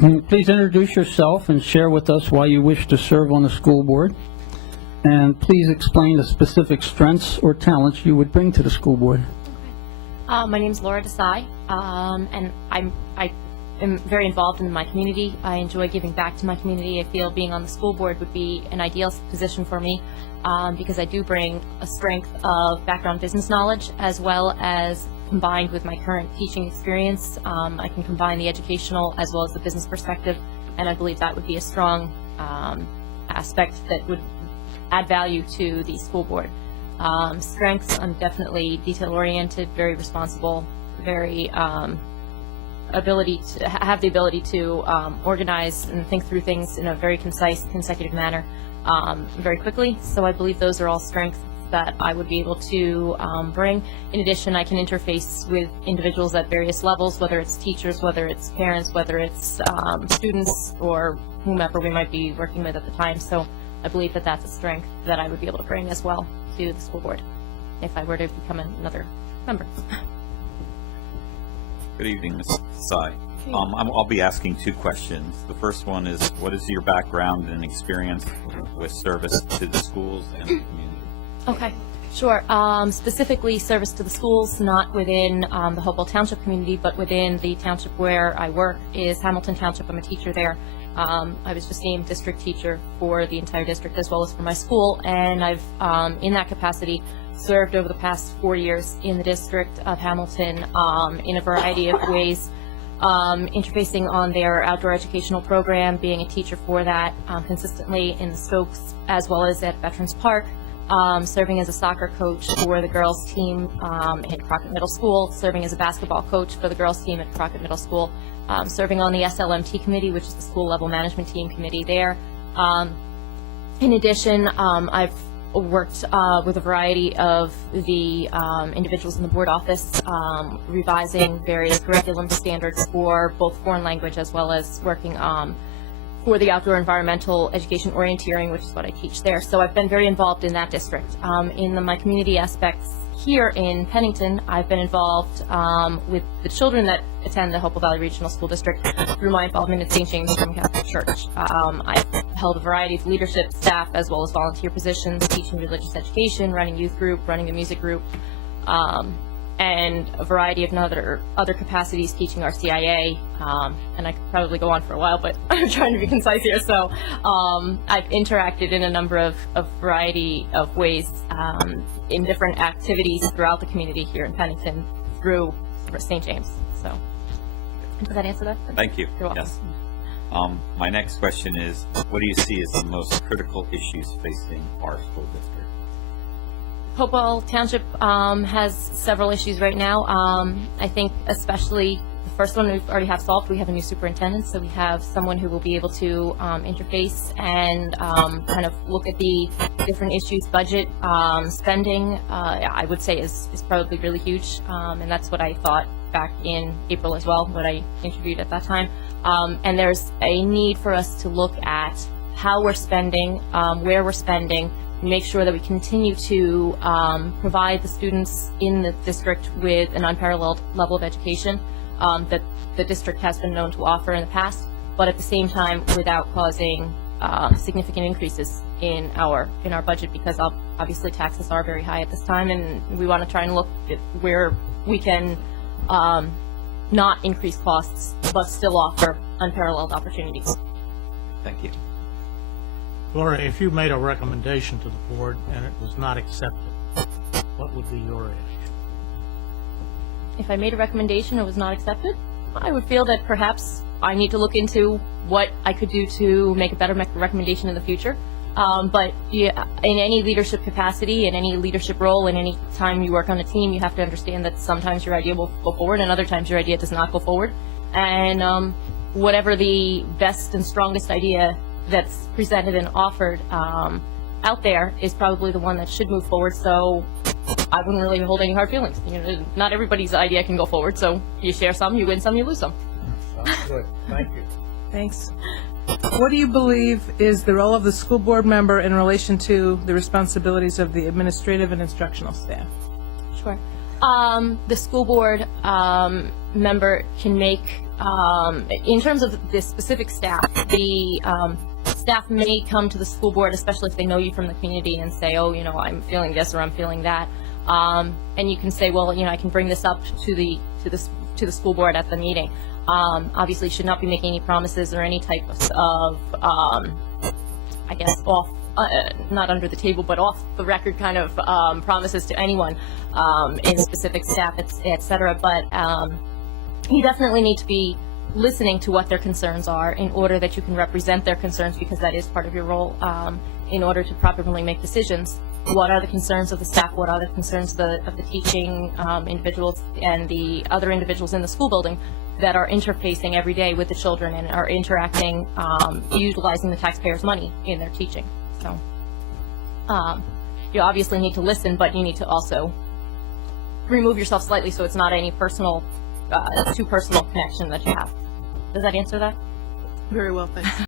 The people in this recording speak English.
Please introduce yourself and share with us why you wish to serve on the school board. And please explain the specific strengths or talents you would bring to the school board. My name is Desai, and I am very involved in my community. I enjoy giving back to my community. I feel being on the school board would be an ideal position for me because I do bring a strength of background business knowledge as well as combined with my current teaching experience. I can combine the educational as well as the business perspective, and I believe that would be a strong aspect that would add value to the school board. Strengths, I'm definitely detail-oriented, very responsible, very have the ability to organize and think through things in a very concise, consecutive manner very quickly. So I believe those are all strengths that I would be able to bring. In addition, I can interface with individuals at various levels, whether it's teachers, whether it's parents, whether it's students, or whomever we might be working with at the time. So I believe that that's a strength that I would be able to bring as well to the school board if I were to become another member. Good evening, Ms. Desai. I'll be asking two questions. The first one is, what is your background and experience with service to the schools and the community? Okay, sure. Specifically service to the schools, not within the Hopewell Township community, but within the township where I work is Hamilton Township. I'm a teacher there. I was just named district teacher for the entire district as well as for my school, and I've, in that capacity, served over the past 4 years in the district of Hamilton in a variety of ways, interfacing on their outdoor educational program, being a teacher for that consistently in the Stokes as well as at Veterans Park, serving as a soccer coach for the girls team at Crockett Middle School, serving as a basketball coach for the girls team at Crockett Middle School, serving on the SLMT committee, which is the school level management team committee there. In addition, I've worked with a variety of the individuals in the board office, revising various curriculum standards for both foreign language as well as working for the outdoor environmental education orienteering, which is what I teach there. So I've been very involved in that district. In my community aspects here in Pennington, I've been involved with the children that attend the Hopewell Valley Regional School District through my involvement at St. James Roman Catholic Church. I've held a variety of leadership, staff, as well as volunteer positions, teaching religious education, running youth group, running a music group, and a variety of other capacities, teaching RCIA, and I could probably go on for a while, but I'm trying to be concise here. So I've interacted in a number of variety of ways in different activities throughout the community here in Pennington through St. James. So does that answer that? Thank you. You're welcome. Yes. My next question is, what do you see as the most critical issues facing our school district? Hopewell Township has several issues right now. I think especially the first one we already have solved. We have a new superintendent, so we have someone who will be able to interface and kind of look at the different issues. Budget, spending, I would say is probably really huge, and that's what I thought back in April as well, when I interviewed at that time. And there's a need for us to look at how we're spending, where we're spending, make sure that we continue to provide the students in the district with an unparalleled level of education that the district has been known to offer in the past, but at the same time without causing significant increases in our budget, because obviously taxes are very high at this time, and we want to try and look at where we can not increase costs but still offer unparalleled opportunities. Thank you. Laura, if you made a recommendation to the board and it was not accepted, what would be your issue? If I made a recommendation and it was not accepted, I would feel that perhaps I need to look into what I could do to make a better recommendation in the future. But yeah, in any leadership capacity, in any leadership role, in any time you work on a team, you have to understand that sometimes your idea will go forward and other times your idea does not go forward. And whatever the best and strongest idea that's presented and offered out there is probably the one that should move forward. So I wouldn't really hold any hard feelings. You know, not everybody's idea can go forward. So you share some, you win some, you lose some. Sounds good. Thank you. Thanks. What do you believe is the role of the school board member in relation to the responsibilities of the administrative and instructional staff? Sure. The school board member can make, in terms of the specific staff, the staff may come to the school board, especially if they know you from the community, and say, oh, you know, I'm feeling this or I'm feeling that. And you can say, well, you know, I can bring this up to the school board at the meeting. Obviously, you should not be making any promises or any type of I guess, off, not under the table, but off the record kind of promises to anyone in specific staff, et cetera. But you definitely need to be listening to what their concerns are in order that you can represent their concerns, because that is part of your role, in order to properly make decisions. What are the concerns of the staff? What are the concerns of the teaching individuals and the other individuals in the school building that are interfacing every day with the children and are interacting, utilizing the taxpayers' money in their teaching? So you obviously need to listen, but you need to also remove yourself slightly so it's not any personal, too personal connection that you have. Does that answer that? Very well, thanks.